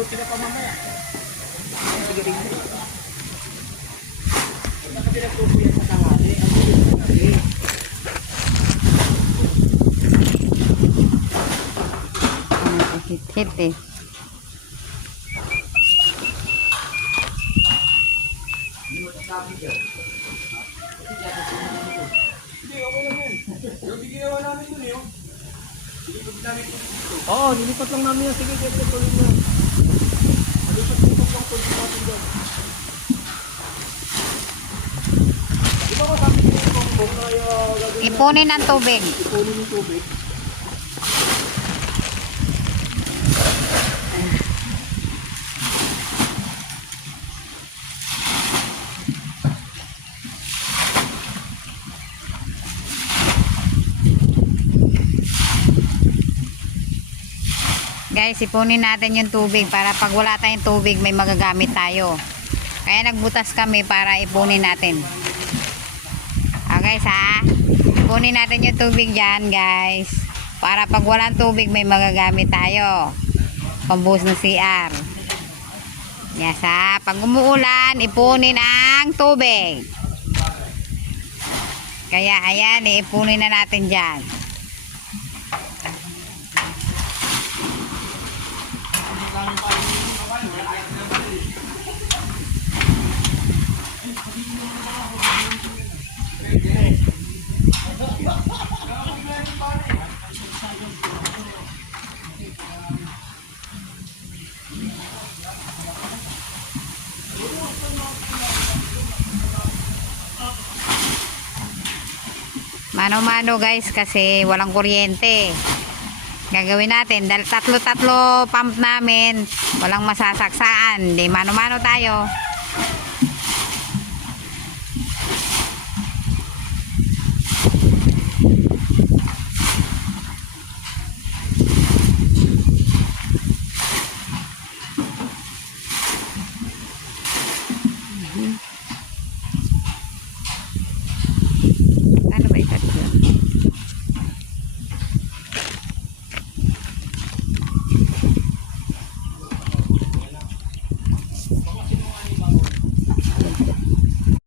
Ruti na pa mamaya. Sige rin. Kasi nagtubo yan sa tangali. Ang gulo na Hit eh. Oo, nilipat lang namin yan. Sige, sige, tuloy na. Nilipat lang tuloy natin dyan. Ito ko sabi ko kung gagawin. Ipunin ng tubig. Ipunin yung tubig. Guys, ipunin natin yung tubig para pag wala tayong tubig may magagamit tayo. Kaya nagbutas kami para ipunin natin. Okay guys ha, ipunin natin yung tubig dyan guys. Para pag walang tubig may magagamit tayo. Pambuhos ng CR. Yes ha, pag umuulan ipunin ang tubig. Kaya ayan, ipunin na natin dyan. Mano-mano guys kasi walang kuryente. Gagawin natin dahil tatlo pump namin, walang masasaksaan. Di mano-mano tayo.